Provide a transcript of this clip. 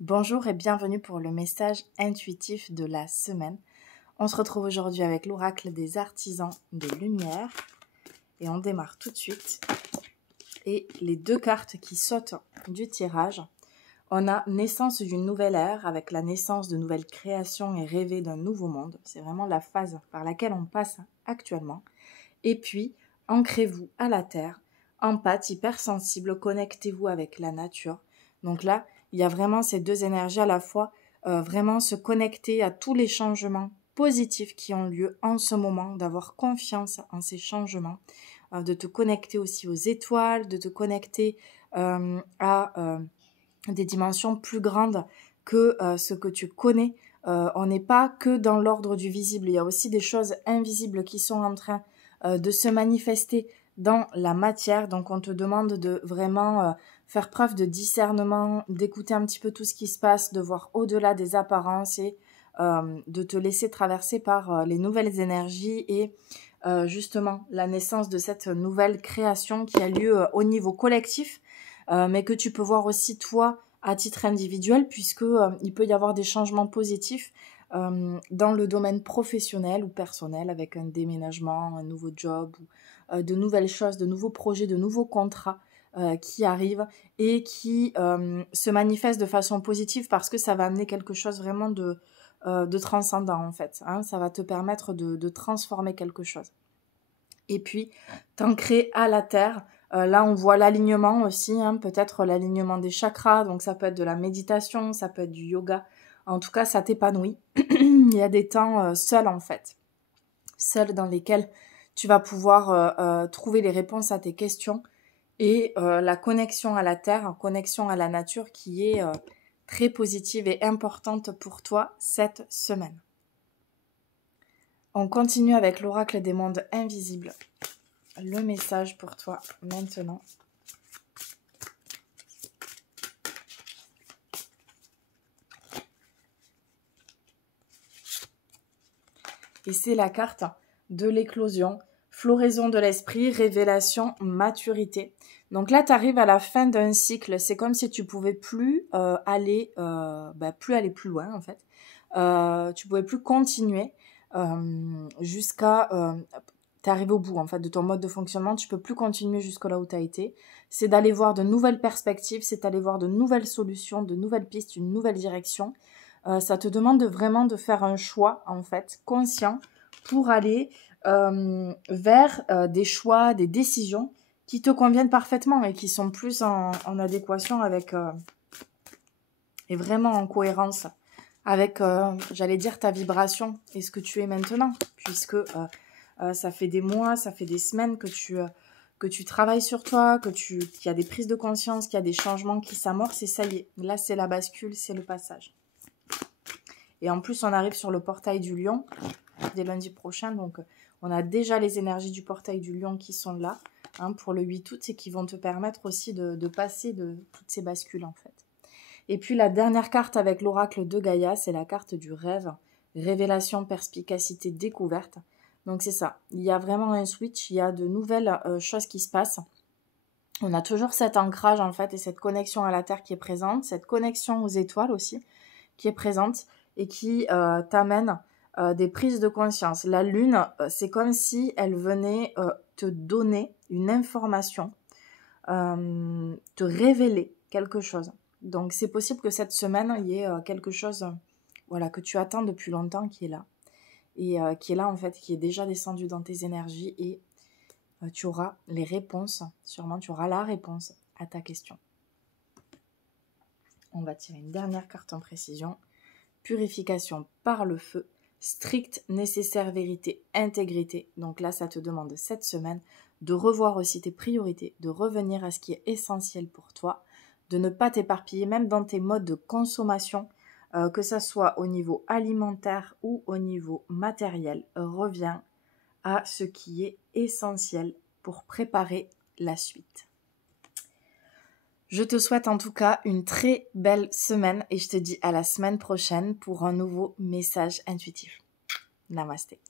Bonjour et bienvenue pour le message intuitif de la semaine. On se retrouve aujourd'hui avec l'oracle des artisans de lumière et on démarre tout de suite. Et les deux cartes qui sautent du tirage, on a naissance d'une nouvelle ère avec la naissance de nouvelles créations et rêver d'un nouveau monde. C'est vraiment la phase par laquelle on passe actuellement. Et puis, ancrez-vous à la terre, empathe, hypersensible, connectez-vous avec la nature. Donc là, il y a vraiment ces deux énergies à la fois, vraiment se connecter à tous les changements positifs qui ont lieu en ce moment, d'avoir confiance en ces changements, de te connecter aussi aux étoiles, de te connecter à des dimensions plus grandes que ce que tu connais. On n'est pas que dans l'ordre du visible, il y a aussi des choses invisibles qui sont en train de se manifester dans la matière. Donc on te demande de vraiment faire preuve de discernement, d'écouter un petit peu tout ce qui se passe, de voir au-delà des apparences et de te laisser traverser par les nouvelles énergies et justement la naissance de cette nouvelle création qui a lieu au niveau collectif, mais que tu peux voir aussi toi à titre individuel, puisque il peut y avoir des changements positifs dans le domaine professionnel ou personnel, avec un déménagement, un nouveau job, ou de nouvelles choses, de nouveaux projets, de nouveaux contrats qui arrivent et qui se manifestent de façon positive parce que ça va amener quelque chose vraiment de transcendant en fait. Hein, ça va te permettre de transformer quelque chose. Et puis, t'ancrer à la terre. Là, on voit l'alignement aussi, hein, peut-être l'alignement des chakras. Donc, ça peut être de la méditation, ça peut être du yoga. En tout cas, ça t'épanouit. Il y a des temps seuls, en fait. Seuls dans lesquels tu vas pouvoir trouver les réponses à tes questions. Et la connexion à la terre, connexion à la nature qui est très positive et importante pour toi cette semaine. On continue avec l'oracle des mondes invisibles. Le message pour toi maintenant. Et c'est la carte de l'éclosion, floraison de l'esprit, révélation, maturité. Donc là, tu arrives à la fin d'un cycle. C'est comme si tu pouvais plus aller plus loin en fait. Tu pouvais plus continuer jusqu'à t'es arrivé au bout en fait de ton mode de fonctionnement, tu peux plus continuer jusqu'à là où tu as été. C'est d'aller voir de nouvelles perspectives, c'est d'aller voir de nouvelles solutions, de nouvelles pistes, une nouvelle direction. Ça te demande vraiment de faire un choix en fait conscient pour aller vers des choix, des décisions qui te conviennent parfaitement et qui sont plus en adéquation avec et vraiment en cohérence avec, j'allais dire, ta vibration et ce que tu es maintenant, puisque ça fait des mois, ça fait des semaines que tu travailles sur toi, qu'il y a des prises de conscience, qu'il y a des changements qui s'amorcent et ça y est, là c'est la bascule, c'est le passage. Et en plus on arrive sur le portail du lion dès lundi prochain, donc on a déjà les énergies du portail du lion qui sont là pour le 8 août et qui vont te permettre aussi de passer de toutes ces bascules en fait. Et puis la dernière carte avec l'oracle de Gaïa, c'est la carte du rêve, révélation, perspicacité, découverte. Donc c'est ça, il y a vraiment un switch, il y a de nouvelles choses qui se passent. On a toujours cet ancrage en fait et cette connexion à la terre qui est présente, cette connexion aux étoiles aussi qui est présente et qui t'amène des prises de conscience. La lune, c'est comme si elle venait te donner une information, te révéler quelque chose. Donc c'est possible que cette semaine, il y ait quelque chose que tu attends depuis longtemps qui est là. Et qui est là en fait, qui est déjà descendu dans tes énergies et tu auras les réponses, sûrement tu auras la réponse à ta question. On va tirer une dernière carte en précision. Purification par le feu, strict, nécessaire, vérité, intégrité. Donc là, ça te demande cette semaine de revoir aussi tes priorités, de revenir à ce qui est essentiel pour toi, de ne pas t'éparpiller même dans tes modes de consommation, que ça soit au niveau alimentaire ou au niveau matériel. Reviens à ce qui est essentiel pour préparer la suite. Je te souhaite en tout cas une très belle semaine et je te dis à la semaine prochaine pour un nouveau message intuitif. Namasté.